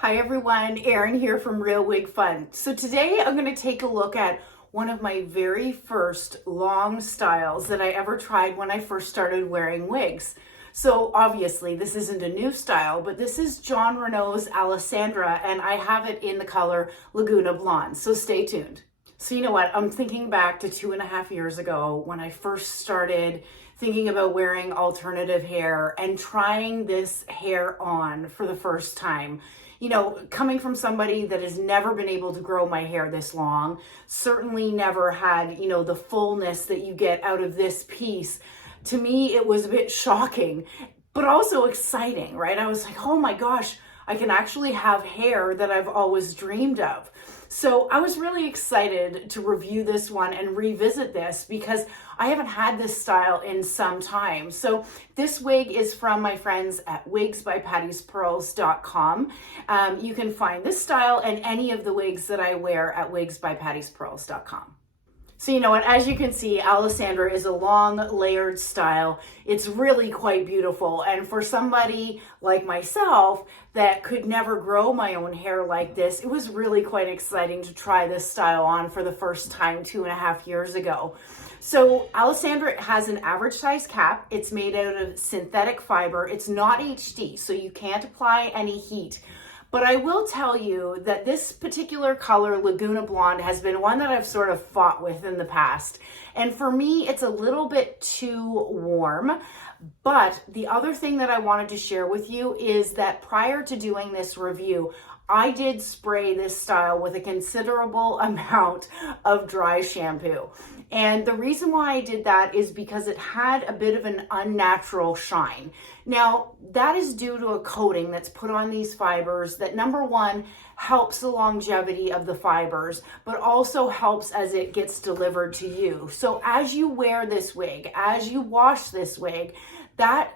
Hi everyone, Erin here from Real Wig Fun. So today I'm going to take a look at one of my very first long styles that I ever tried when I first started wearing wigs. So obviously this isn't a new style, but this is John Renau's Alessandra and I have it in the color Laguna Blonde, so stay tuned. So you know what, I'm thinking back to 2.5 years ago when I first started thinking about wearing alternative hair and trying this hair on for the first time. You know, coming from somebody that has never been able to grow my hair this long, certainly never had, you know, the fullness that you get out of this piece. To me, it was a bit shocking, but also exciting, right? I was like, oh my gosh, I can actually have hair that I've always dreamed of. So I was really excited to review this one and revisit this because I haven't had this style in some time. So this wig is from my friends at wigsbypattispearls.com. You can find this style and any of the wigs that I wear at wigsbypattispearls.com. So you know what, as you can see, Alessandra is a long layered style. It's really quite beautiful. And for somebody like myself that could never grow my own hair like this, it was really quite exciting to try this style on for the first time 2.5 years ago. So Alessandra has an average size cap. It's made out of synthetic fiber. It's not HD, so you can't apply any heat. But I will tell you that this particular color, Laguna Blonde, has been one that I've sort of fought with in the past. And for me, it's a little bit too warm. But the other thing that I wanted to share with you is that prior to doing this review, I did spray this style with a considerable amount of dry shampoo. And the reason why I did that is because it had a bit of an unnatural shine. Now, that is due to a coating that's put on these fibers that, number one, helps the longevity of the fibers, but also helps as it gets delivered to you. So as you wear this wig, as you wash this wig, that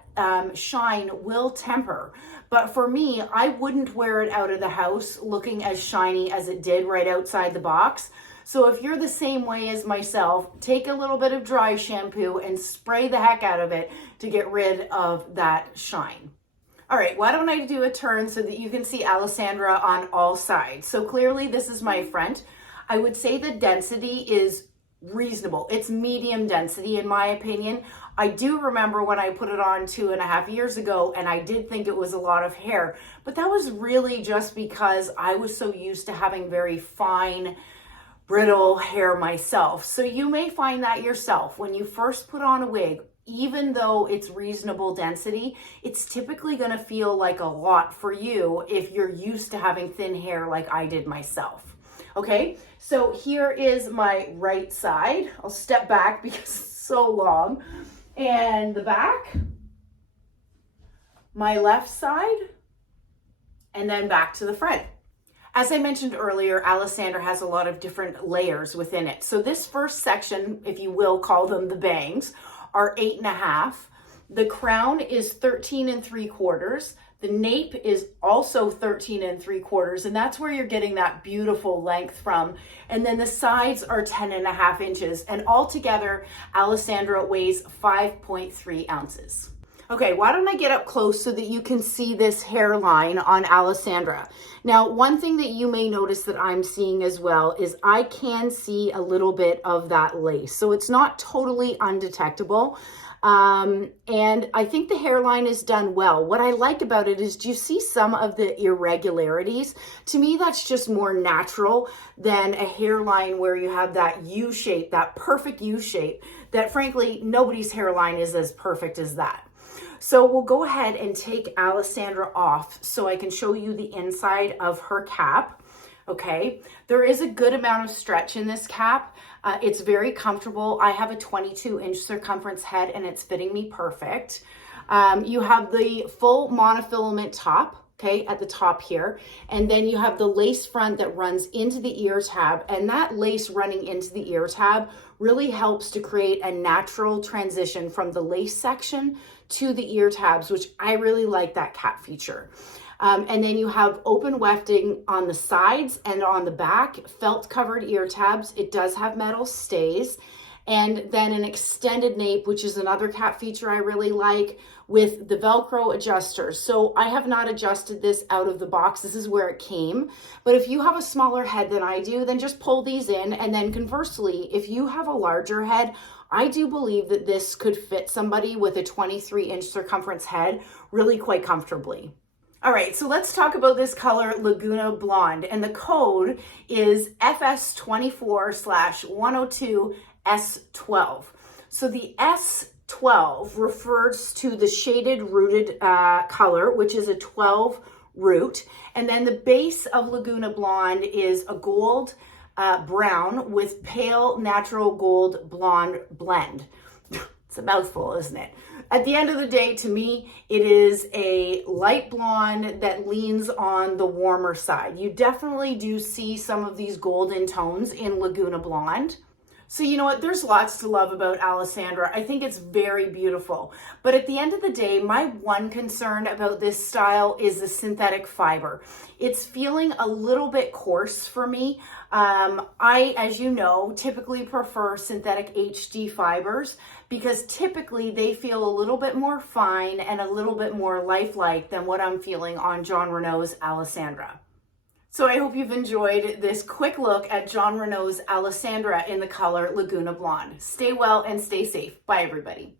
shine will temper. But for me, I wouldn't wear it out of the house looking as shiny as it did right outside the box. So if you're the same way as myself, take a little bit of dry shampoo and spray the heck out of it to get rid of that shine. All right, why don't I do a turn so that you can see Alessandra on all sides? So clearly this is my front. I would say the density is reasonable. It's medium density in my opinion. I do remember when I put it on 2.5 years ago and I did think it was a lot of hair, but that was really just because I was so used to having very fine, brittle hair myself. So you may find that yourself when you first put on a wig, even though it's reasonable density, it's typically going to feel like a lot for you if you're used to having thin hair like I did myself. Okay, so here is my right side. I'll step back because it's so long. And the back, my left side, and then back to the front. As I mentioned earlier, Alessandra has a lot of different layers within it. So this first section, if you will call them the bangs, are 8.5. The crown is 13 3/4. The nape is also 13 3/4, and that's where you're getting that beautiful length from. And then the sides are 10.5 inches, and altogether, Alessandra weighs 5.3 ounces. Okay, why don't I get up close so that you can see this hairline on Alessandra. Now, one thing that you may notice that I'm seeing as well is I can see a little bit of that lace. So it's not totally undetectable. And I think the hairline is done well. What I like about it is, do you see some of the irregularities? To me, that's just more natural than a hairline where you have that U shape, that perfect U shape, that frankly, nobody's hairline is as perfect as that. So we'll go ahead and take Alessandra off so I can show you the inside of her cap. Okay, there is a good amount of stretch in this cap. It's very comfortable. I have a 22-inch circumference head and it's fitting me perfect. You have the full monofilament top, okay, at the top here. And then you have the lace front that runs into the ear tab, and that lace running into the ear tab really helps to create a natural transition from the lace section to the ear tabs, which I really like that cap feature. And then you have open wefting on the sides and on the back, felt covered ear tabs. It does have metal stays. And then an extended nape, which is another cap feature I really like, with the Velcro adjusters. So I have not adjusted this out of the box. This is where it came. But if you have a smaller head than I do, then just pull these in. And then conversely, if you have a larger head, I do believe that this could fit somebody with a 23-inch circumference head really quite comfortably. All right, so let's talk about this color, Laguna Blonde, and the code is FS24/102S12. So the S12 refers to the shaded rooted color, which is a 12 root, and then the base of Laguna Blonde is a gold brown with pale natural gold blonde blend. It's a mouthful, isn't it? At the end of the day, to me, it is a light blonde that leans on the warmer side. You definitely do see some of these golden tones in Laguna Blonde. So you know what, there's lots to love about Alessandra. I think it's very beautiful. But at the end of the day, my one concern about this style is the synthetic fiber. It's feeling a little bit coarse for me. I, as you know, typically prefer synthetic HD fibers because typically they feel a little bit more fine and a little bit more lifelike than what I'm feeling on Jon Renau's Alessandra. So I hope you've enjoyed this quick look at Jon Renau's Alessandra in the color Laguna Blonde. Stay well and stay safe. Bye, everybody.